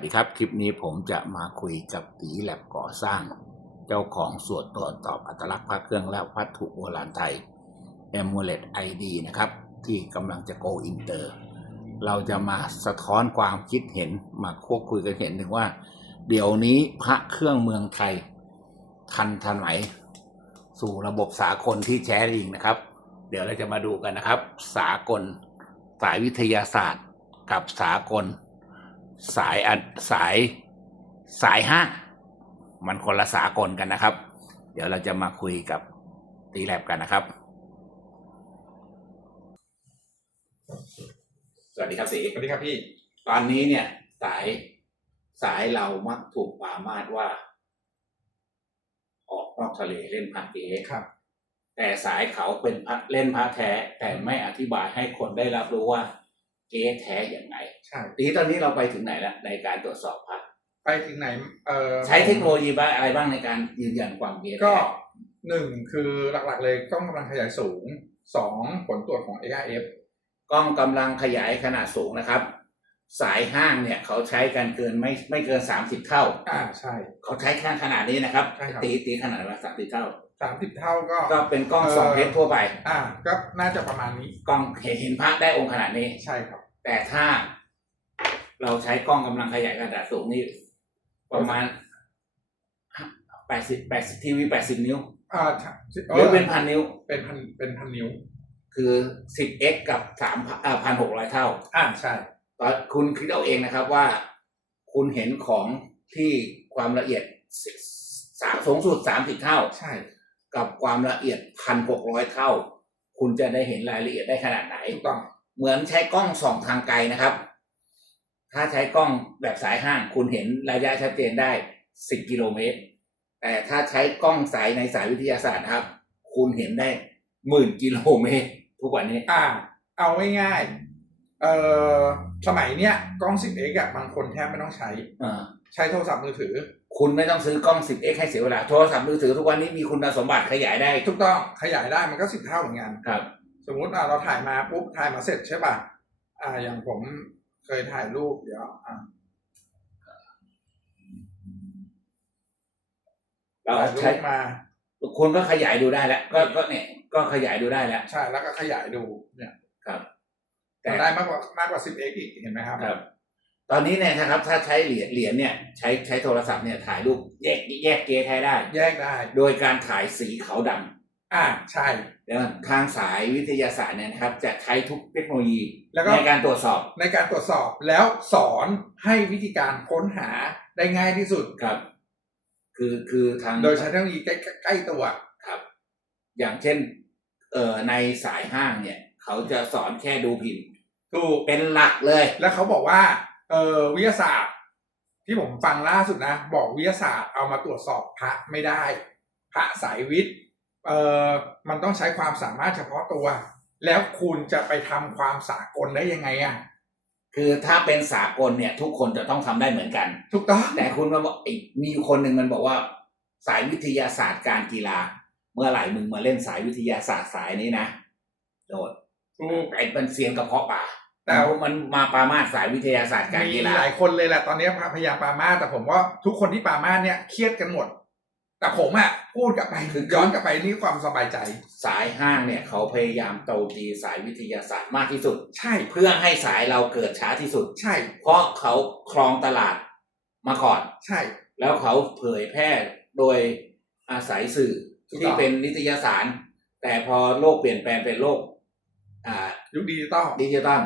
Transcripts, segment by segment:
สดีครับ คลิปนี้ผมจะมาคุยกับตีแลบก่อสร้าง เจ้าของส่วนตรวจสอบอัตลักษณ์พระเครื่องและวัตถุโบราณไทย e m u l e t ID นะครับ ที่กำลังจะ go inter เราจะมาสะท้อนความคิดเห็นมาควบคุยกันเห็นถึงว่า เดี๋ยวนี้พระเครื่องเมืองไทย ทันทันไหมสู่ระบบสากลที่แท้จริงนะครับ เดี๋ยวเราจะมาดูกันนะครับ สากลสายวิทยาศาสตร์กับสากล สายอันสายสายห้างมันคนละสากลกันนะครับ เดี๋ยวเราจะมาคุยกับตีแลบกันนะครับ สวัสดีครับสีสวัสดีครับพี่ ตอนนี้เนี่ย สายสายเรามักถูกปรามาดว่า ออกนอกทะเลเล่นพระเก๊ครับ แต่สายเขาเป็นพระเล่นพระแท้แต่ไม่อธิบายให้คนได้รับรู้ว่า เก๊แท้อย่างไงใช่ทีนี้ตอนนี้เราไปถึงไหนแล้วในการตรวจสอบพระไปถึงไหนเอ่อใช้เทคโนโลยีบ้างอะไรบ้างในการยืนยันความเก๊แท้ก็หนึ่งคือหลักๆเลยกล้องกำลังขยายสูงสองผลตรวจของ AIF กล้องกำลังขยายขนาดสูงนะครับ สายห้างเนี่ยเขาใช้กันเกินไม่ไม่เกินสามสิบเท่าอ่าใช่ เขาใช้แค่ขนาดนี้นะครับใช่ครับ ตีตีขนาดละสามสิบเท่าสามสิบเท่าก็ก็เป็นกล้องเอ่อสองเพชรทั่วไป อ่า ก็น่าจะประมาณนี้ กล้องเห็นเห็นพระได้องค์ขนาดนี้ ใช่ครับ แต่ถ้าเราใช้กล้องกำลังขยายขนาดสูงนี่ประมาณแปดสิบแปดสิบทีวีแปดสิบนิ้วอ่าใช่หรือเป็นพันนิ้ว เป็นพันเป็นพันนิ้ว คือสิบเอ็กกับสามพันหกร้อยเท่า อ่าใช่ตอนคุณคิดเอาเองนะครับว่า คุณเห็นของที่ความละเอียดสิสามสูงสุดสามสิบเท่า ใช่ กับความละเอียดพันหกร้อยเท่า คุณจะได้เห็นรายละเอียดได้ขนาดไหนถูกต้อง เหมือนใช้กล้องส่องทางไกลนะครับ ถ้าใช้กล้องแบบสายห้างคุณเห็นระยะชัดเจนได้สิบกิโลเมตร แต่ถ้าใช้กล้องสายในสายวิทยาศาสตร์นะครับ คุณเห็นได้หมื่นกิโลเมตร ทุกวันนี้ อ่า เอาง่ายๆเอ่อสมัยเนี้ยกล้อง 10x อะบางคนแทบไม่ต้องใช้เออใช้โทรศัพท์มือถือ คุณไม่ต้องซื้อกล้อง 10x ให้เสียเวลา โทรศัพท์มือถือทุกวันนี้มีคุณสมบัติขยายได้ ถูกต้องขยายได้มันก็สิบเท่าเหมือนกัน ครับ สมมุติอะเราถ่ายมาปุ๊บถ่ายมาเสร็จใช่ป่ะอ่าอย่างผมเคยถ่ายรูปเดี๋ยวอ่าเราถ่ายรูใช้ปมา คุณก็ขยายดูได้แล้วก็ก็เนี่ยก็ขยายดูได้แล้ว ใช่แล้วก็ขยายดูเนี่ยครับ แต่แต่ได้มากกว่ามากกว่า 10x อีกเห็นไหมครับ ครับ ตอนนี้เนี่ยนะครับ ถ้าใช้เหรียญเหรียญเนี่ยใช้ใช้โทรศัพท์เนี่ยถ่ายรูปแยกแยกเกย์ไทยได้ แยกได้ โดยการถ่ายสีขาวดำ อ่าใช่ แล้วทางสายวิทยาศาสตร์เนี่ยนะครับ จะใช้ทุกเทคโนโลยีแล้วก็ ในการตรวจสอบในการตรวจสอบแล้วสอนให้วิธีการค้นหาได้ง่ายที่สุด ครับ คือคือทาง โดยใช้เทคโนโลยีใกล้ใกล้ตัว ครับ อย่างเช่น เอ่อในสายห้างเนี่ย เขาจะสอนแค่ดูพิมพ์ถูก เป็นหลักเลย แล้วเขาบอกว่าเออวิทยาศาสตร์ ที่ผมฟังล่าสุดนะ บอกวิทยาศาสตร์เอามาตรวจสอบพระไม่ได้ พระสายวิทย์ เออมันต้องใช้ความสามารถเฉพาะตัว แล้วคุณจะไปทำความสากลได้ยังไงอะ คือถ้าเป็นสากลเนี่ย ทุกคนจะต้องทำได้เหมือนกัน ถูกต้อง แต่คุณมาบอกไอ้มีอยู่คนหนึ่งมันบอกว่า สายวิทยาศาสตร์การกีฬา เมื่อไหร่มึงมาเล่นสายวิทยาศาสตร์สายนี้นะโดดถูก ไอ้เป็นเสียงกระเพาะป่าแต่มันมาปรามาสสายวิทยาศาสตร์การมีกีฬาหลายคนเลยแหละตอนนี้พยายามปรามาสแต่ผมว่าทุกคนที่ปรามาสเนี่ยเครียดกันหมด แต่ผมอะพูดกลับไปคือย้อนกลับไปนี่ความสบายใจ สายห้างเนี่ยเขาพยายามโจมตีสายวิทยาศาสตร์มากที่สุด ใช่เพื่อให้สายเราเกิดช้าที่สุด ใช่ เพราะเขาครองตลาดมาก่อน ใช่ แล้วเขาเผยแพร่โดยอาศัยสื่อถูกต้อง ที่เป็นนิตยสาร แต่พอโลกเปลี่ยนแปลงเป็นโลก อ่า ยุคดิจิตอล ดิจิตอล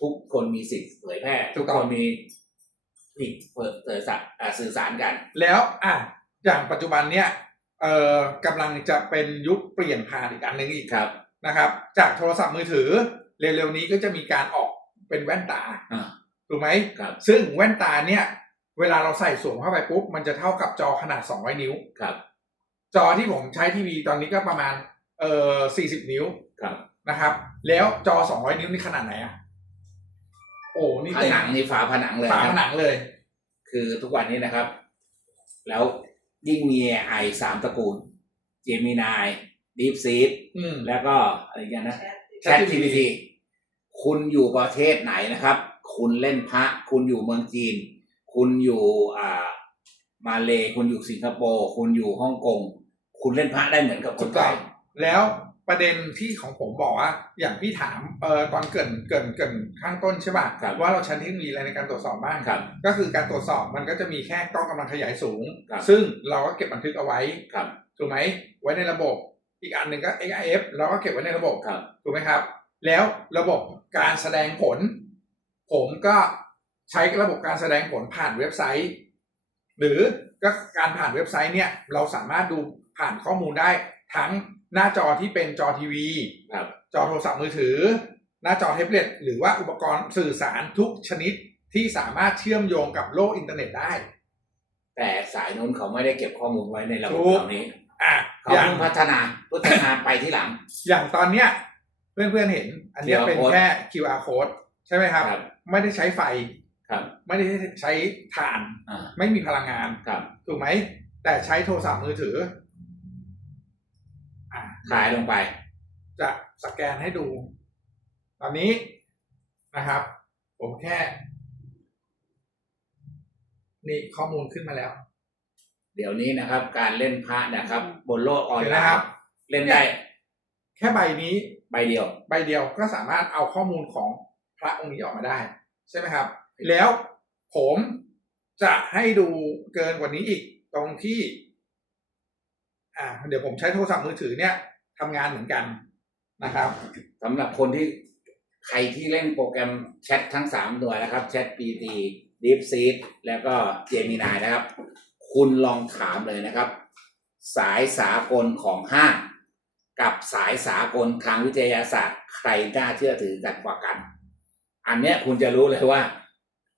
ทุกคนมีสิทธิ์เผยแพร่ถูทุกกต้องคนมีสิทธิ์เปิดเผยสารอ่าสื่อสารกัน แล้วอะ อย่างปัจจุบันเนี่ยเอ่อกำลังจะเป็นยุคเปลี่ยนผ่านอีกอันหนึ่งอีกครับ นะครับ จากโทรศัพท์มือถือ เร็วๆนี้ก็จะมีการออกเป็นแว่นตาอ่า ถูกไหมครับ ซึ่งแว่นตาเนี่ย เวลาเราใส่สวมเข้าไปปุ๊บมันจะเท่ากับจอขนาด 200 นิ้ว ครับ จอที่ผมใช้ทีวีตอนนี้ก็ประมาณเอ่อ40 นิ้วครับ นะครับ แล้วจอ 200 นิ้วนี่ขนาดไหนอะโอ้นี่ผเต็มนังนี่ฝาผนังเลยฝานะผนังเลย คือทุกวันนี้นะครับ แล้ว ยิ่งมีไอสามตระกูล Gemini DeepSeek อืม แล้วก็อะไรกันนะ Chat ChatGPT คุณอยู่ประเทศไหนนะครับ คุณเล่นพระ คุณอยู่เมืองจีน คุณอยู่อ่ามาเลคุณอยู่สิงคโปร์ คุณอยู่ฮ่องกง คุณเล่นพระได้เหมือนกับคถูนกไทต้องยแล้ว ประเด็นที่ของผมบอกว่า อย่างพี่ถามเออตอนเกรินเกรินเกรินข้างต้นใช่ป่ะครับว่าเราใช้เทคโนโลยีอะไรในการตรวจสอบบ้างครับก็คือการตรวจสอบมันก็จะมีแค่กล้องกำลังขยายสูง ครับซึ่งเราก็เก็บบันทึกเอาไว้ครับ ถูกไหมไว้ในระบบ อีกอันหนึ่งก็ XIF เราก็เก็บไว้ในระบบ ครับ ถูกไหมครับ แล้วระบบการแสดงผล ผมก็ใช้ระบบการแสดงผลผ่านเว็บไซต์ หรือก็การผ่านเว็บไซต์เนี่ยเราสามารถดูผ่านข้อมูลได้ทั้ง หน้าจอที่เป็นจอทีวี ครับ จอโทรศัพท์มือถือ หน้าจอแท็บเล็ตหรือว่าอุปกรณ์สื่อสารทุกชนิดที่สามารถเชื่อมโยงกับโลกอินเทอร์เน็ตได้ แต่สายนู้นเขาไม่ได้เก็บข้อมูลไว้ในระบบถูกเหล่านี้ อะเขาอย่างเพิ่งพัฒนาพัฒนาไปที่หลัง อย่างตอนเนี้ย เพื่อนๆเห็น อันเนี้ย QR เป็น code แค่ QR code ใช่ไหมครับ ครับ ไม่ได้ใช้ไฟ ครับไม่ได้ใช้ถ่าน อ่าไม่มีพลังงาน ครับ ถูกไหม แต่ใช้โทรศัพท์มือถือ อ่าถ่ายลงไป จะสแกนให้ดู ตอนนี้นะครับ ผมแค่ นี่ข้อมูลขึ้นมาแล้ว เดี๋ยวนี้นะครับ การเล่นพระนะครับ บนโลกออนเห็นไลไหมครับ น์เล่นได้แค่ใบนี้ ใบเดียว ใบเดียวก็สามารถเอาข้อมูลของพระองค์นี้ออกมาได้ ใช่ไหมครับ แล้วผมจะให้ดูเกินกว่านี้อีกตรงที่ อ่า เดี๋ยวผมใช้โทรศัพท์มือถือเนี่ย ทำงานเหมือนกันนะครับ สำหรับคนที่ใครที่เล่นโปรแกรมแชททั้งสามตัวนะครับ Chat PT DeepSeek แล้วก็ Gemini นะครับ คุณลองถามเลยนะครับ สายสากลของห้างกับสายสากลทางวิทยาศาสตร์ ใครน่าเชื่อถือกันกว่ากัน อันเนี้ยคุณจะรู้เลยว่า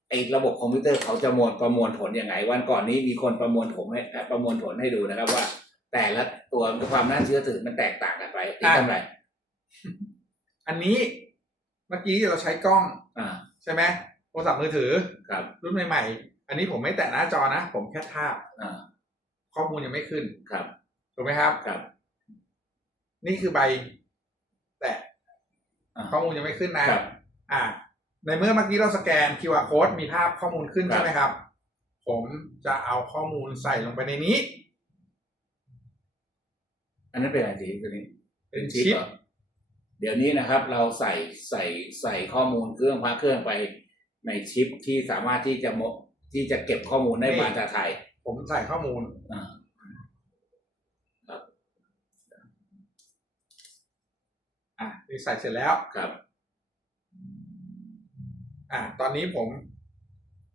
ไอ้ระบบคอมพิวเตอร์เขาจะมวลประมวลผลยังไง วันก่อนนี้มีคนประมวลผลให้ประมวลผลให้ดูนะครับว่า แต่ละตัวความน่าเชื่อถือมันแตกต่างกันไปที่ทำไรอันนี้เมื่อกี้เราใช้กล้องอ่าใช่ไหมโทรศัพท์มือถือครับรุ่นใหม่ๆ อันนี้ผมไม่แตะหน้าจอนะ ผมแค่ทาบอ่าข้อมูลยังไม่ขึ้นครับถูกไหมครับครับ นี่คือใบ แตะอ่าข้อมูลยังไม่ขึ้นนะครับอ่า ในเมื่อเมื่อกี้เราสแกน QR code มีภาพข้อมูลขึ้นครับใช่ไหมครับ ผมจะเอาข้อมูลใส่ลงไปในนี้ อันนั้นเป็นอะไรทีตัวนี้เป็นชิปเหรอเดี๋ยวนี้นะครับ เราใส่ใส่ใส่ข้อมูลเครื่องพระเครื่องไปในชิปที่สามารถที่จะโมที่จะเก็บข้อมูลได้นี่มาจากไทยผมใส่ข้อมูลอ่าอะนี่ใส่เสร็จแล้ว ครับ อะตอนนี้ผม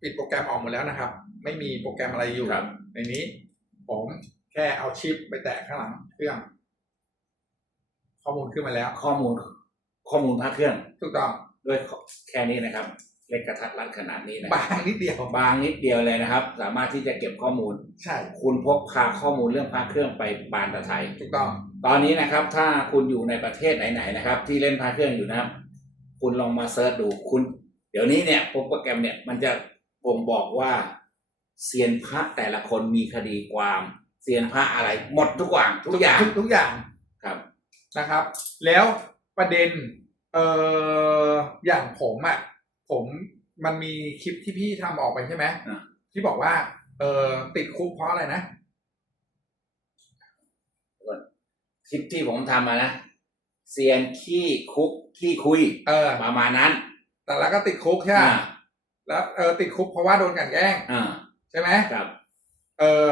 ปิดโปรแกรมออกหมดแล้วนะครับ ไม่มีโปรแกรมอะไรอยู่ครับในนี้ ผมแค่เอาชิปไปแตะข้างหลังเครื่อง ข้อมูลขึ้นมาแล้ว ข้อมูล ข้อมูลพระเครื่องถูกต้องด้วยแค่นี้นะครับ เล็กกระทัดรัดขนาดนี้นะบางนิดเดียวบางนิดเดียวเลยนะครับ สามารถที่จะเก็บข้อมูล ใช่ คุณพกพาข้อมูลเรื่องพระเครื่องไปบานตะไทยถูกต้อง ตอนนี้นะครับ ถ้าคุณอยู่ในประเทศไหนๆนะครับ ที่เล่นพาเครื่องอยู่นะครับ คุณลองมาเซิร์ชดูคุณ เดี๋ยวนี้เนี่ยโปรแกรมเนี่ยมันจะบ่งบอกว่าเซียนพระแต่ละคนมีคดีความ เซียนพระอะไร หมดทุกอย่างทุกอย่างทุกทุกอย่างครับ นะครับ แล้วประเด็นเอ่ออย่างผมอะผมมันมีคลิปที่พี่ทำออกไปใช่ไหมอ่า ที่บอกว่า เออติดคุกเพราะอะไรนะคลิปที่ผมทำมานะเซียนขี้คุกขี้คุยเออประมาณนั้นแต่แล้วก็ติดคุกใช่ไหมอ่าแล้วเออติดคุกเพราะว่าโดนกลันแกล้งอ่าใช่ไหม ครับ เออ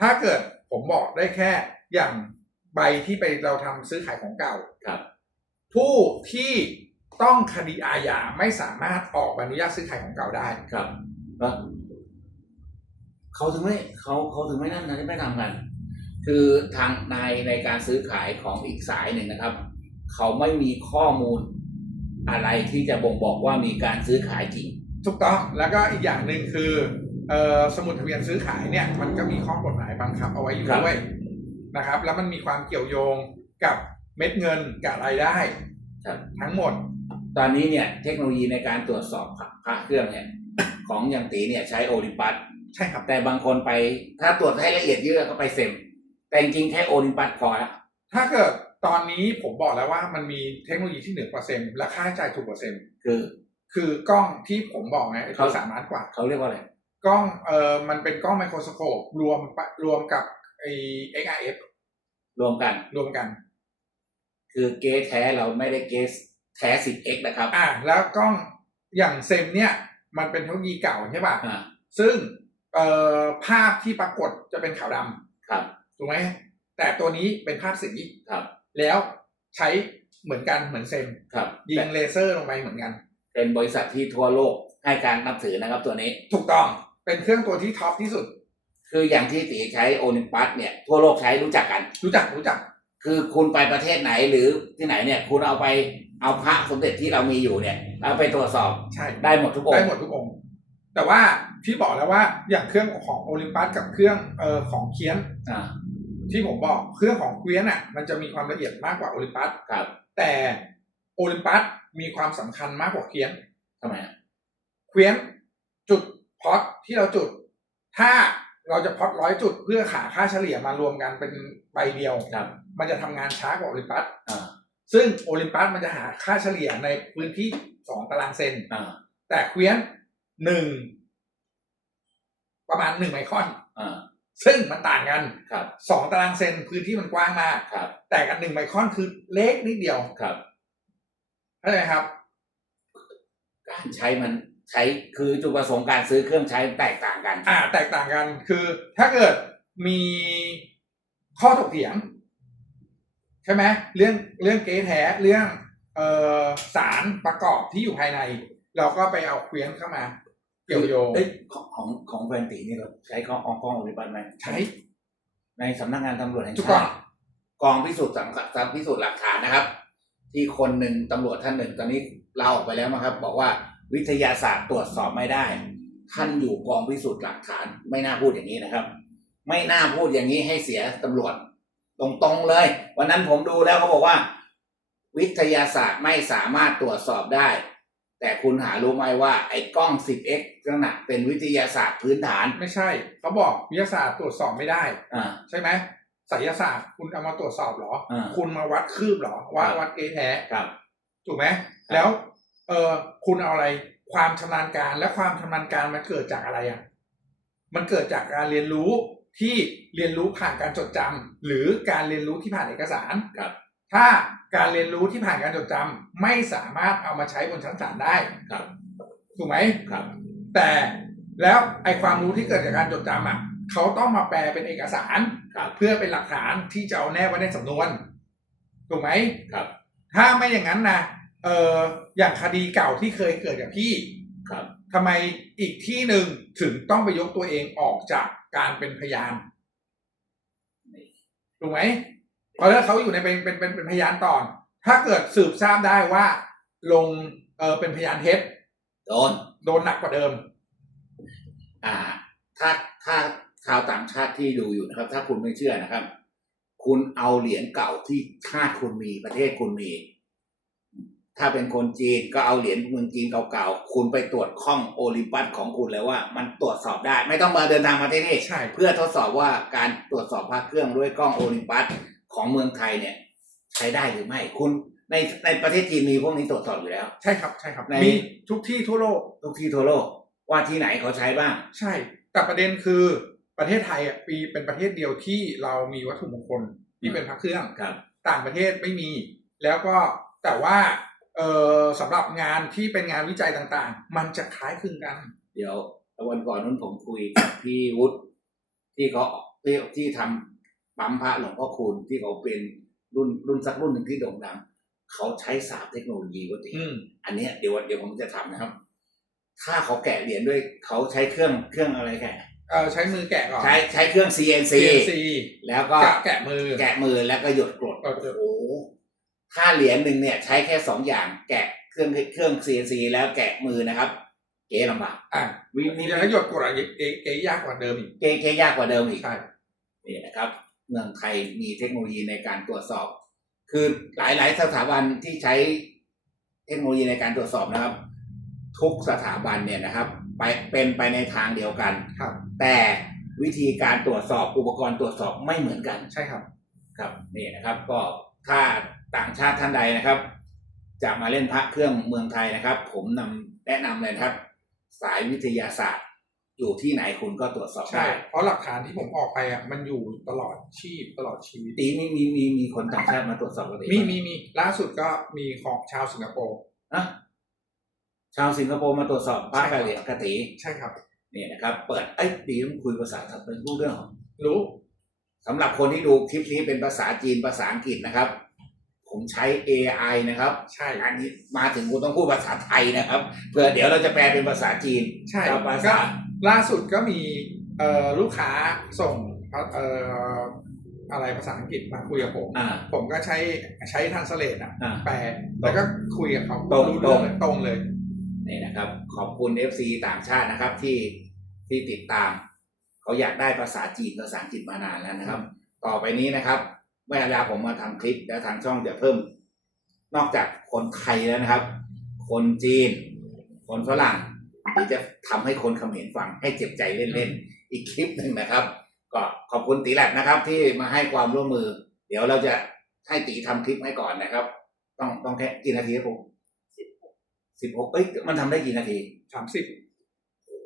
ถ้าเกิด ผมบอกได้แค่อย่างใบที่ไปเราทำซื้อขายของเก่าครับ ผู้ที่ต้องคดีอาญาไม่สามารถออกใบอนุญาตซื้อขายของเก่าได้ครับแล้วเขาถึงไม่เขาเขาถึงไม่นั่นนะที่ไม่ทำกัน คือทางในในการซื้อขายของอีกสายหนึ่งนะครับ เขาไม่มีข้อมูลอะไรที่จะบ่งบอกว่ามีการซื้อขายจริงถูกต้องแล้วก็อีกอย่างหนึ่งคือเออสมุดทะเบียนซื้อขายเนี่ยมันก็มีข้อกฎหมาย บังคับเอาไว้อยู่ครับด้วยนะครับ แล้วมันมีความเกี่ยวโยงกับเม็ดเงินกับรายได้ครับทั้งหมด ตอนนี้เนี่ยเทคโนโลยีในการตรวจสอบพระเครื่องเนี่ยของอย่างตีเนี่ยใช้โอลิมปัสใช่ครับแต่บางคนไปถ้าตรวจให้ละเอียดเยอะก็ไปเซมแต่จริงๆแค่โอลิมปัสพอแล้วถ้าเกิดตอนนี้ผมบอกแล้วว่ามันมีเทคโนโลยีที่เหนือกว่าเซมและค่าใช้จ่ายถูกกว่าเซมคือ คือกล้องที่ผมบอกไงไอ้ตัวเขาสามล้านกว่าเขาเรียกว่าอะไร กล้องเอ่อมันเป็นกล้องไมโครสโคปรวมปะรวมกับไอ้ XRF รวมกัน รวมกัน คือเกสแท้เราไม่ได้เกสแท้ 10x นะครับ อ่าแล้วกล้องอย่างเซมเนี่ย มันเป็นเทคโนโลยีเก่าใช่ป่ะ อ่าซึ่งเอ่อภาพที่ปรากฏจะเป็นขาวดำครับถูกไหมแต่ตัวนี้เป็นภาพสี ครับ แล้วใช้เหมือนกันเหมือนเซมครับยิงเลเซอร์ลงไปเหมือนกัน เป็นบริษัทที่ทั่วโลกให้การนับถือนะครับตัวนี้ ถูกต้อง เป็นเครื่องตัวที่ท็อปที่สุด คืออย่างที่ตีใช้โอลิมปัสเนี่ยทั่วโลกใช้รู้จักกัน รู้จักรู้จัก คือคุณไปประเทศไหนหรือที่ไหนเนี่ย คุณเอาไปเอาพระสมเด็จที่เรามีอยู่เนี่ยเอาไปตรวจสอบใช่ได้หมดทุกองได้ค์หมดทุกองค์ แต่ว่าที่บอกแล้วว่าอย่างเครื่องของโอลิมปัสกับเครื่องเอ่อของเคียนอ่าที่ผมบอกเครื่องของเคียนอะ มันจะมีความละเอียดมากกว่าโอลิมปัสครับ แต่โอลิมปัสมีความสำคัญมากกว่าเคียนทำไมอะเคียนจุดพอต ที่เราจุด ถ้าเราจะพอตร้อยจุดเพื่อขาค่าเฉลี่ยมารวมกันเป็นใบเดียว ครับ มันจะทำงานช้ากว่าโอลิมปัส อ่า ซึ่งโอลิมปัสมันจะหาค่าเฉลี่ยในพื้นที่สองตารางเซน อ่า แต่เควียนหนึ่งประมาณหนึ่งไมครอน อ่า ซึ่งมันต่างกันครับ สองตารางเซนพื้นที่มันกว้างมาก ครับ แต่กันหนึ่งไมครอนคือเล็กนิดเดียวครับ เข้าใจไหมครับ การใช้มัน ใช้คือจุดประสงค์การซื้อเครื่องใช้แตกต่างกัน อ่าแตกต่างกันคือถ้าเกิดมีข้อถกเถียง ใช่ไหมเรื่องเรื่องเก๊แท้เรื่องเอ่อสารประกอบที่อยู่ภายใน เราก็ไปเอาเควียนเข้ามา เกี่ยวโยงเอ้ยของของของแฟนตีนี่เราใช้ขององกล้องโอลิมปัสไหมใช้ ในสำนักงานตำรวจแห่งถูกต้ชาองติกองพิสูจน์สังกัดพิสูจน์หลักฐานนะครับ ที่คนหนึ่งตำรวจท่านหนึ่งตอนนี้ลาออกไปแล้วมั้งครับ บอกว่า วิทยาศาสตร์ตรวจสอบไม่ได้ ท่านอยู่กองพิสูจน์หลักฐาน ไม่น่าพูดอย่างนี้นะครับ ไม่น่าพูดอย่างนี้ให้เสียตำรวจ ตรงๆเลย วันนั้นผมดูแล้วเขาบอกว่า วิทยาศาสตร์ไม่สามารถตรวจสอบได้ แต่คุณหารู้ไหมว่าไอ้กล้อง 10x ขนาดเป็นวิทยาศาสตร์พื้นฐานไม่ใช่เขาบอกวิทยาศาสตร์ตรวจสอบไม่ได้ อ่า ใช่ไหมไสยศาสตร์คุณเอามาตรวจสอบเหรอ อ่า คุณมาวัดคืบเหรอว่าครับวัดเกแท้ครับ ถูกไหมแล้วเออคุณเอาอะไรความชำนาญการและความชำนาญการมันเกิดจากอะไรอะมันเกิดจากการเรียนรู้ที่เรียนรู้ผ่านการจดจำหรือการเรียนรู้ที่ผ่านเอกสารครับถ้าการเรียนรู้ที่ผ่านการจดจำไม่สามารถเอามาใช้บนชั้นศาลได้ครับถูกไหมครับ แต่แล้วไอความรู้ที่เกิดจากการจดจำอะเขาต้องมาแปลเป็นเอกสารครับเพื่อเป็นหลักฐานที่จะเอาแนบไว้ในสำนวน ถูกไหมครับ ถ้าไม่อย่างนั้นนะ เอออย่างคดีเก่าที่เคยเกิดกับพี่ครับทำไมอีกที่หนึ่งถึงต้องไปยกตัวเองออกจากการเป็นพยานถูกไหมเพราะถ้าเขาอยู่ในเป็นเป็นเป็นเป็นพยานต่อถ้าเกิดสืบทราบได้ว่าลงเออเป็นพยานเท็จโดนโดนหนักกว่าเดิม อ่า ถ้าถ้าชาวต่างชาติที่ดูอยู่นะครับ ถ้าคุณไม่เชื่อนะครับ คุณเอาเหรียญเก่าที่ชาติคุณมีประเทศคุณมี ถ้าเป็นคนจีนก็เอาเหรียญเมืองจีนเก่าๆ คุณไปตรวจข้องโอลิมปัสของคุณเลยว่า มันตรวจสอบได้ ไม่ต้องมาเดินทางมาที่นี่ ใช่ เพื่อทดสอบว่าการตรวจสอบพระเครื่องด้วยกล้องโอลิมปัสของเมืองไทยเนี่ย ใช้ได้หรือไม่ คุณในในประเทศจีนมีพวกนี้ตรวจสอบอยู่แล้ว ใช่ครับใช่ครับใน มีทุกที่ทั่วโลก ทุกที่ทั่วโลกว่าที่ไหนเขาใช้บ้าง ใช่ แต่ประเด็นคือประเทศไทยอะปีเป็นประเทศเดียวที่เรามีวัตถุมงคลที่เป็นพระเครื่อง ครับ ต่างประเทศไม่มี แล้วก็แต่ว่าเออ สำหรับงานที่เป็นงานวิจัยต่างๆ มันจะคล้ายคลึงกัน เดี๋ยววันก่อนนั้นผมคุยกับพี่วุฒิที่เขาที่ที่ทำปั๊มพระหลวงพ่อคูณที่เขาเป็นรุ่นรุ่นสักรุ่นหนึ่งที่โด่งดังเขาใช้ศาสตร์เทคโนโลยีวัติอืมอันเนี้ยเดี๋ยวเดี๋ยวผมจะทำนะครับ ถ้าเขาแกะเหรียญด้วยเขาใช้เครื่องเครื่องอะไรแกะเออใช้มือแกะก่อนใช้ใช้เครื่อง CNC CNC แล้วก็แกะแกะมือแกะมือแล้วก็หยดกรดเออเออโอ้โห ถ้าเหรียญหนึ่งเนี่ยใช้แค่สองอย่างแกะเครื่องเครื่อง CNC แล้วแกะมือนะครับ เก๋ลำบากอะวิมีธีแล้วหยดกรดอะไรเก๋เก๋ยากกว่าเดิมอีกเก๋เก๋ยากกว่าเดิมอีกใช่นี่นะครับ เมืองไทยมีเทคโนโลยีในการตรวจสอบ คือหลาย ๆ สถาบันที่ใช้เทคโนโลยีในการตรวจสอบนะครับ ทุกสถาบันเนี่ยนะครับ ไปเป็นไปในทางเดียวกันครับ แต่วิธีการตรวจสอบอุปกรณ์ตรวจสอบไม่เหมือนกันใช่ครับ ครับนี่นะครับ ก็ถ้า ต่างชาติท่านใดนะครับ จะมาเล่นพระเครื่องเมืองไทยนะครับ ผมนำแนะนำเลยนะครับ สายวิทยาศาสตร์ อยู่ที่ไหนคุณก็ตรวจสอบใช่ได้เพราะหลักฐานที่ผมออกไปอะมันอยู่ตลอดชีพตลอดชีวิต ตีมีมีมีมีคนต่างชาติมาตรวจสอบกับตีมีมีมีล่าสุดก็มีของชาวสิงคโปร์อะชาวสิงคโปร์มาตรวจสอบพระใช่ครักะบเหลี่ยงกะตีใช่ครับ เนี่ยนะครับ เปิดไอ้ยตีต้องคุยภาษาไทยเป็นรู้เรื่องของรู้สำหรับคนที่ดูคลิปนี้เป็นภาษาจีนภาษาอังกฤษนะครับ ผมใช้ AI นะครับ ใช่ อันนี้มาถึงคุณต้องพูดภาษาไทยนะครับเพื่อเดี๋ยวเราจะแปลเป็นภาษาจีนใช่กับภาก็ษาล่าสุดก็มีเอ่อลูกค้าส่งเอ่ออะไรภาษาอังกฤษมาคุยกับผม อ่าผมก็ใช้ใช้ทันสเลตอะอ่า แปลแล้วก็คุยกับเขาตรงรู้เรื่องเลยตรงเลย นี่นะครับ ขอบคุณ FC ต่างชาตินะครับที่ที่ติดตาม เขาอยากได้ภาษาจีนภาษาอังกฤษมานานแล้วนะครับ ต่อไปนี้นะครับ เวลาผมมาทำคลิปแล้วทางช่องจะเพิ่ม นอกจากคนไทยแล้วนะครับ คนจีน คนฝรั่งที่จะทำให้คนเขมรฟังให้เจ็บใจเล่นๆอีกคลิปหนึ่งนะครับ ก็ขอบคุณตีแลบนะครับ ที่มาให้ความร่วมมือ เดี๋ยวเราจะให้ตีทำคลิปให้ก่อนนะครับ ต้องต้องแค่กี่นาทีครับผมสิบหกเอ้ยมันทำได้กี่นาทีสามสิบ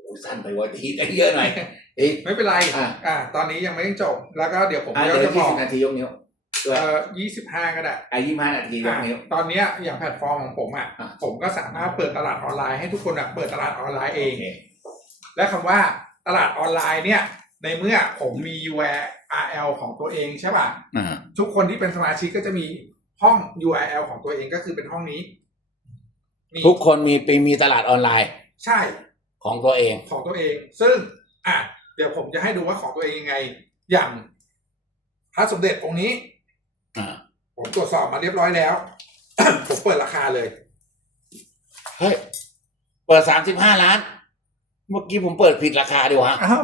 โอ้สั้นไปว่าตีได้เยอะหน่อยเอ้ยไม่เป็นไรอ่าอ่าตอนนี้ยังไม่ได้จบ แล้วก็เดี๋ยวผมอะก็เดี๋ยวจะบยี่อกสิบนาทียกนิ้วด้วย เอ่อยี่สิบห้าก็ได้ อายี่ห้านาทียกอ่านิ้ว ตอนเนี้ยอย่างแพลตฟอร์มของผมอะ อะ ผมก็สามารถเปิดตลาดออนไลน์ให้ทุกคนอะเปิดตลาดออนไลน์เอโองเคและคำว่าตลาดออนไลน์เนี่ย ในเมื่อผมมี URL ของตัวเองใช่ป่ะ อ่าทุกคนที่เป็นสมาชิกก็จะมีห้อง URL ของตัวเองก็คือเป็นห้องนี้มีทุกคนมีปีมีตลาดออนไลน์ใช่ ของตัวเอง ของตัวเอง ซึ่ง อะ เดี๋ยวผมจะให้ดูว่าของตัวเองยังไง อย่างพระสมเด็จองค์นี้อ่า ผมตรวจสอบมาเรียบร้อยแล้ว ผมเปิดราคาเลย เฮ้ย เปิดสามสิบห้าล้าน เมื่อกี้ผมเปิดผิดราคาดีวะอ้าว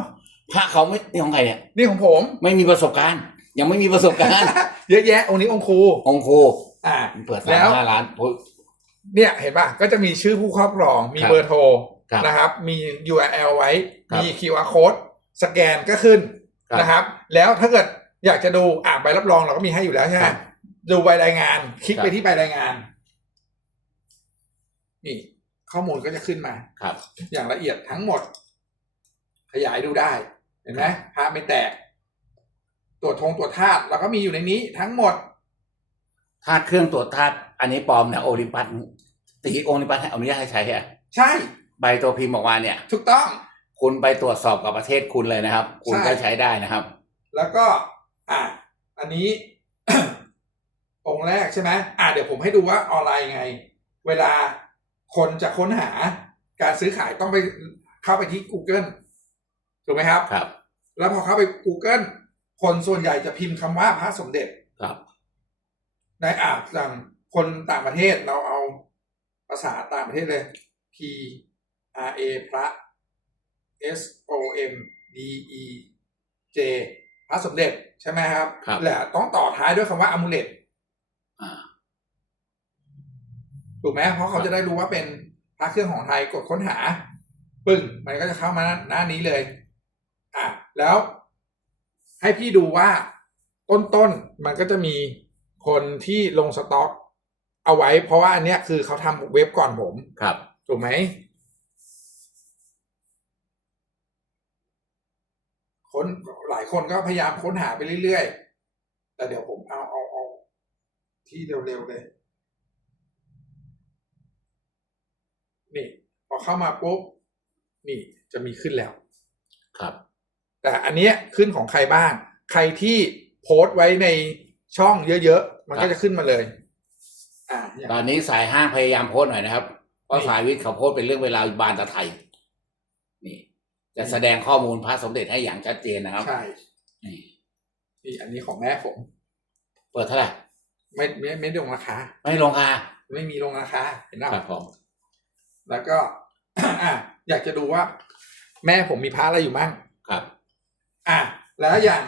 พระเขาไม่นี่ของใครเนี่ย นี่ของผม ไม่มีประสบการณ์ ยังไม่มีประสบการณ์ เยอะแยะองค์นี้องค์ครูองค์ครูอ่า เปิดแล้สามวห้าล้านโอ้ย เนี่ยเห็นป่ะก็จะมีชื่อผู้ครอบครอง มีครับเบอร์โทรครับนะครับ มี URL ไว้ ครับมี QR code สแกนก็ขึ้นครับ นะครับ แล้วถ้าเกิด อยากจะดูอ่าใบรับรองเราก็มีให้อยู่แล้วใช่ไหมครับดูใบรายงาน คลิกครับ ไปที่ใบรายงาน นี่ ข้อมูลก็จะขึ้นมา ครับ อย่างละเอียดทั้งหมด ขยายดูได้ เห็นไหมภาพไม่แตก ตรวจทงตรวจธาตุเราก็มีอยู่ในนี้ ทั้งหมด ธาตุเครื่องตรวจธาตุอันนี้ปลอมเนี่ยโอลิมปัสตีโอลิมปัสให้อนุญาตให้ใช้อะใช่ ใบตัวพิมพ์ออกมาเนี่ย ถูกต้อง คุณไปตรวจสอบกับประเทศคุณเลยนะครับ คุณใช่ก็ใช้ได้นะครับ แล้วก็ อะอันนี้ องค์แรกใช่ไหมอะเดี๋ยวผมให้ดูว่าออนไลน์ยังไง เวลาคนจะค้นหาการซื้อขายต้องไปเข้าไปที่ Google ถูกไหมครับ ครับ แล้วพอเข้าไป Google คนส่วนใหญ่จะพิมพ์คำว่าพระสมเด็จครับ ในอ่าอย่างคนต่างประเทศเราเอาภาษาต่างประเทศเลย P R A พระ S O M D E J พระสมเด็จ ใช่ไหมครับครับ แหละต้องต่อท้ายด้วยคำว่าอ m มูเลตอ่า ถูกไหมเพราะเขาจะได้รู้ว่าเป็นพระเครื่องของไทยกดค้นหา ปึ้งมันก็จะเข้ามาหน้านี้เลย อะแล้ว ให้พี่ดูว่าต้นๆมันก็จะมีคนที่ลงสต็อก เอาไว้ เพราะว่าอันเนี้ยคือเขาทำเว็บก่อนผม ครับ ถูกไหมคน หลายคนก็พยายามค้นหาไปเรื่อยๆ แต่เดี๋ยวผมเอาเอาเอาที่เร็วๆเลย นี่ พอเข้ามาปุ๊บ นี่จะมีขึ้นแล้ว ครับ แต่อันเนี้ยขึ้นของใครบ้าง ใครที่โพสต์ไว้ในช่องเยอะๆ มันครัก็บจะขึ้นมาเลย อ่าอย่างตอนนี้สายห้างพยายามโพสต์หน่อยนะครับ เพราะนี่สายวิทย์เขาโพสต์เป็นเรื่องเวลาวบานตะไทยนี่ จะแสดงข้อมูลพระสมเด็จให้อย่างชัดเจนนะครับ ใช่นี่นี่อันนี้ของแม่ผม เปิดเท่าไหร่ไม่ไม่ไม่ได้ลงราคาไม่ลงคาไม่มีลงราคาเห็นไหมครับผมแล้วก็อะอยากจะดูว่า แม่ผมมีพระอะไรอยู่มั่งครับ อะแล้วอย่าง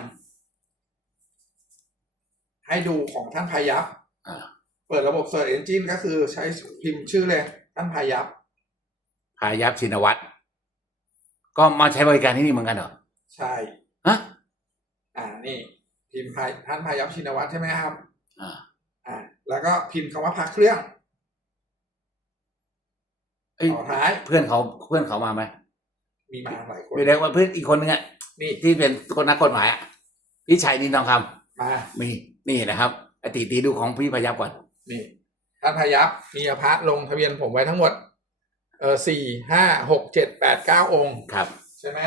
ให้ดูของท่านพายัพอ่าเปิดระบบ Search Engine ก็คือใช้พิมพ์ชื่อเลยท่านพายัพพายัพชินวัตร ก็มาใช้บริการที่นี่เหมือนกันเหรอใช่ฮะอ่านี่พิมพ์พาท่านพายัพชินวัตรใช่ไหมครับ อ่าอ่า แล้วก็พิมพ์คำว่าพักเครื่องเอ้ยต่อท้ายเพื่อนเขาเพื่อนเขามาไหมมมีมาหลายคนเรียกว่าเพื่อนอีกคนนึงอะนี่ที่เป็นคนนักกฎหมายอะพี่ชัยนินทองคำมามีนี่นะครับอติตีดูของพี่พยับก่อนนี่ท่านพยับมีพระลงทะเบียนผมไว้ทั้งหมด เออสี่ห้าหกเจ็ดแปดเก้าองค์ครับ ใช่ไหม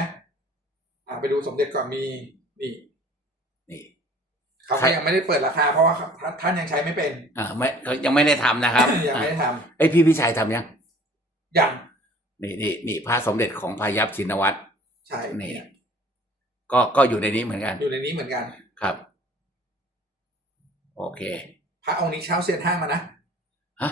อ่าไปดูสมเด็จก่อนมีนี่นี่เขาก็ยังไม่ได้เปิดราคา เพราะว่าท่านยังใช้ไม่เป็นอ่าไม่เขายังไม่ได้ทำนะครับยังไม่ได้ทไอยพี่พี่ชัยทำยังำยังนี่นี่นี่พระสมเด็จของพยับชินวัตรใช่นี่ก็ก็อยู่ในนี้เหมือนกันอยู่ในนี้เหมือนกัน ครับ โอเคพระองค์นี้เช่าเซียนห้างมานะฮะ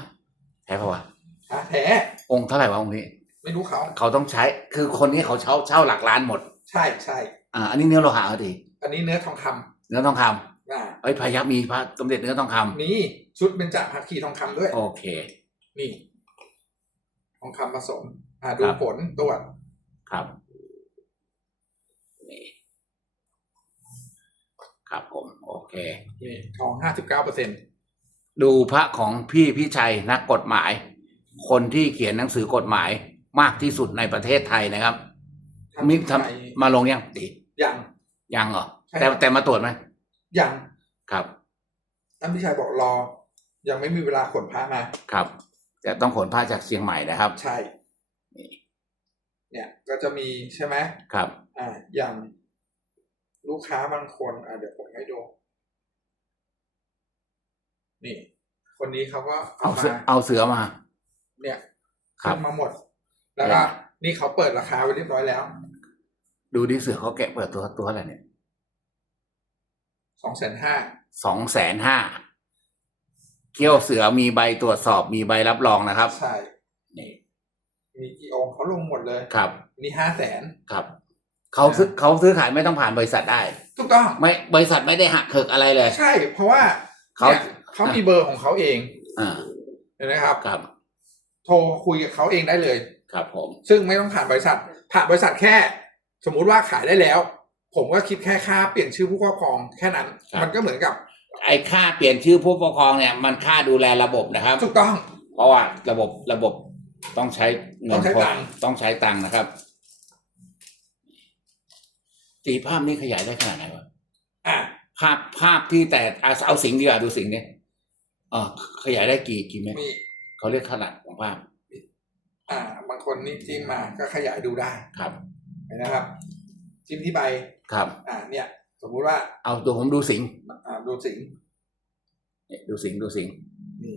แท้ปะวะ พระแท้องค์เท่าไหร่วะองค์นี้ ไม่รู้เขาเขาต้องใช้คือคนนี้เขาเช่าเช่าหลักล้านหมด ใช่ใช่อ่า อันนี้เนื้อโลหะเหรอทีอันนี้เนื้อทองคำเนื้อทองคอ่าำเอ้ยพยับมีพระสมเด็จเนื้อทองคำนี่ชุดเป็นจากผักขีทองคำด้วยโอเค นี่ ทองคำผสม อ่าดูครับ ผลตรวจครับนี่ครับผม โอเค นี่ทองห้าสิบเก้าเปอร์เซ็นดูพระของพี่พี่ชัยนักกฎหมาย คนที่เขียนหนังสือกฎหมายมากที่สุดในประเทศไทยนะครับ มิทำมาลงยังติยัง ยังเหรอใช่แต่แต่มาตรวจไหมยังครับ ท่านพี่ชายบอกรอ ยังไม่มีเวลาขนพระมา ครับ แต่ต้องขนผ้าจากเชียงใหม่นะครับ ใช่ เนี่ยก็จะมีใช่ไหม ครับ อ่า อย่างลูกค้าบางคน อ่าเดี๋ยวผมให้ดู นี่ คนนี้เขาก็เอาเอาเสือมา เอาเสือมา เนี่ยครับขึ้นมาหมด แล้วก็นี่เขาเปิดราคาไว้เรียบร้อยแล้วดูดิเสือเขาแกะเปิดตัวตัวอะไรเนี่ยสองแสนห้าสองแสนห้าเกี้ยวเสือมีใบตรวจสอบมีใบรับรองนะครับ ใช่นี่มีกี่องค์เขาลงหมดเลยครับ นี่ห้าแสนครับเขาซื้อเขาซื้อขายไม่ต้องผ่านบริษัทได้ ถูกต้องไม่บริษัทไม่ได้หักเคิกอะไรเลย ใช่ เพราะว่าเขาเนี่ยเขามีเบอร์ของเขาเองอ่าเห็นไหมครับ ครับ โทรคุยกับเขาเองได้เลย ครับผม ซึ่งไม่ต้องผ่านบริษัท ผ่านบริษัทแค่ สมมุติว่าขายได้แล้ว ผมก็คิดแค่ค่าเปลี่ยนชื่อผู้ครอบครองแค่นั้นมันก็เหมือนกับไอ้ค่าเปลี่ยนชื่อผู้ปกครองเนี่ยมันค่าดูแลระบบนะครับ ถูกต้อง เพราะว่าระบบระบบต้องใช้เงิต้อนงใช้พอตังค์ ต้องใช้ตังค์นะครับ ตีภาพนี้ขยายได้ขนาดไหนวะอ่าภาพภาพที่แต่เอาเอาสิงดีกว่าดูสิงเนี่ยเออขยายได้กี่กี่เมตรมี เขาเรียกขนาดของภาพอ่า บางคนนี่จิ้มมาก็ขยายดูได้ครับเห็นนะครับ จิ้มที่ใบครับ อ่า เนี่ย สมมุติว่า เอาตัวผมดูสิงอ่าดูสิงเนี่ยดูสิงดูสิงนี่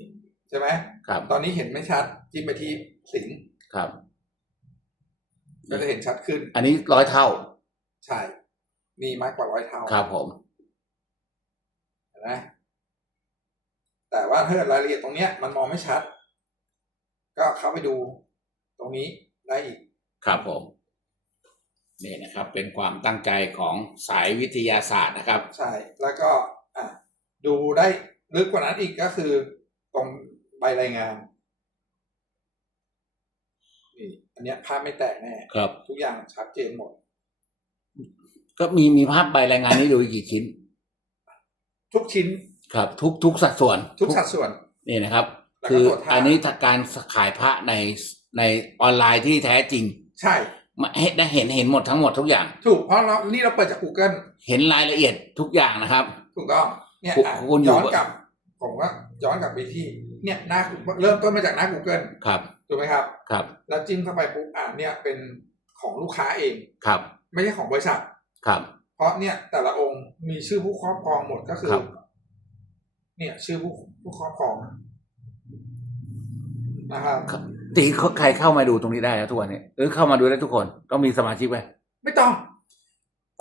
ใช่ไหมครับ ตอนนี้เห็นไม่ชัด จิ้มไปที่สิงครับ ก็จะเห็นชัดขึ้น อันนี้ร้อยเท่า ใช่นี่มากกว่าร้อยเท่าครับผมเห็นไหมแต่ว่าถ้าเกิดรายละเอียดตรงเนี้ยมันมองไม่ชัด ก็เข้าไปดูตรงนี้ได้อีก ครับผมนี่นะครับ เป็นความตั้งใจของสายวิทยาศาสตร์นะครับ ใช่ แล้วก็อะดูได้ลึกกว่านั้นอีกก็คือตรงใบรายงานนี่อันเนี้ยภาพไม่แตกแน่ครับ ทุกอย่างชัดเจนหมด ก็มีมีภาพใบรายงานนี้ดูกี่ชิ้น ทุกชิ้นครับ ทุกทุกสัดส่วนทุกสัดส่วนนี่นะครับแล้วก็ คือตรวจท่าอันนี้ถ้าการขายพระในในออนไลน์ที่แท้จริง ใช่มาให้ได้เห็นเห็นหมดทั้งหมดทุกอย่าง ถูกเพราะเรานี่เราเปิดจาก Google เห็นรายละเอียดทุกอย่างนะครับ ถูกต้องเนี่ยคุณอะคุณอยู่ย้อนกลับผมก็ย้อนกลับไปที่เนี่ยหน้าเริ่มต้นมาจากหน้า Google ครับถูกไหมครับครับ แล้วจิ้มเข้าไปปุ๊บอ่านเนี่ยเป็นของลูกค้าเองครับ ไม่ใช่ของบริษัทครับ เพราะเนี่ยแต่ละองค์มีชื่อผู้ครอบครองหมดก็คือครับเนี่ย ชื่อผู้ผู้ครอบครอง นะครับ ตีเขาใครเข้ามาดูตรงนี้ได้แล้วทุกวันนี้หรือเข้ามาดูได้ทุกคนต้องมีสมาชิกไหมไม่ต้อง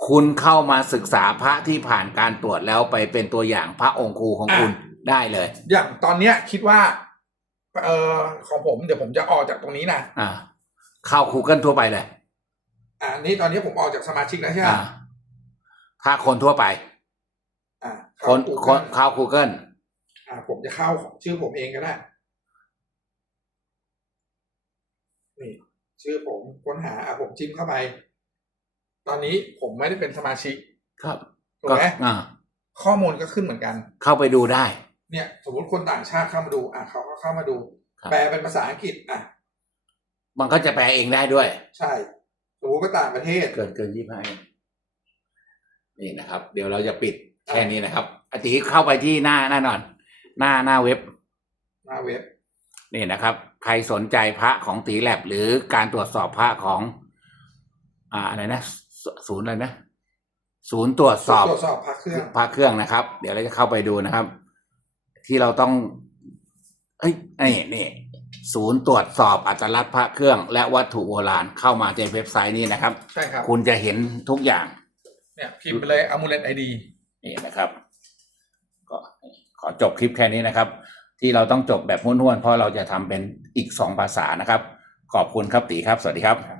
คุณเข้ามาศึกษาพระที่ผ่านการตรวจแล้วไปเป็นตัวอย่างพระองค์ครูของคุณได้เลย อย่างตอนเนี้ยคิดว่า เอ่อของผมเดี๋ยวผมจะออกจากตรงนี้นะอ่า เข้า Google ทั่วไปเลย อ่านี่ตอนนี้ผมออกจากสมาชิกแล้วใช่ไหมอ่าถ้าคนทั่วไป อ่าคเข้านค Google นเข้า Google อ่าผมจะเข้าชื่อผมเองก็ได้ นี่ ชื่อผมค้นหาอะผมจิ้มเข้าไป ตอนนี้ผมไม่ได้เป็นสมาชิกครับถูกก็ไหมอ่าข้อมูลก็ขึ้นเหมือนกัน เข้าไปดูได้ เนี่ย สมมติคนต่างชาติเข้ามาดู อะเขาก็เข้ามาดูครับแปลเป็นภาษาอังกฤษอะมันก็จะแปลเองได้ด้วย ใช่สมมติว่าต่างประเทศเกินเกินยี่ห้านี่นะครับ เดี๋ยวเราจะปิดแค่นี้นะครับอาทิเข้าไปที่หน้าหน้านอน หน้าหน้าเว็บ หน้าเว็บ นี่นะครับ ใครสนใจพระของตีแลบหรือการตรวจสอบพระของอ่าอะไรนะศศูนย์อะไรนะ ศูนย์ตรวจสอบตรวจสอบพระเครื่องพระเครื่องนะครับ เดี๋ยวเราจะเข้าไปดูนะครับ ที่เราต้องเอ้ยนี่นี่ศูนย์ตรวจสอบอัตลักษณ์พระเครื่อง และวัตถุโบราณเข้ามาในเว็บไซต์นี้นะครับ ใช่ครับ คุณจะเห็นทุกอย่าง เนี่ยพิมพ์ไปเลยอ m u l e t ID นี่นะครับ ก็ขอจบคลิปแค่นี้นะครับ ที่เราต้องจบแบบม้วนๆเพราะเราจะทำเป็นอีกสองภาษานะครับ ขอบคุณครับตีครับ สวัสดีครับ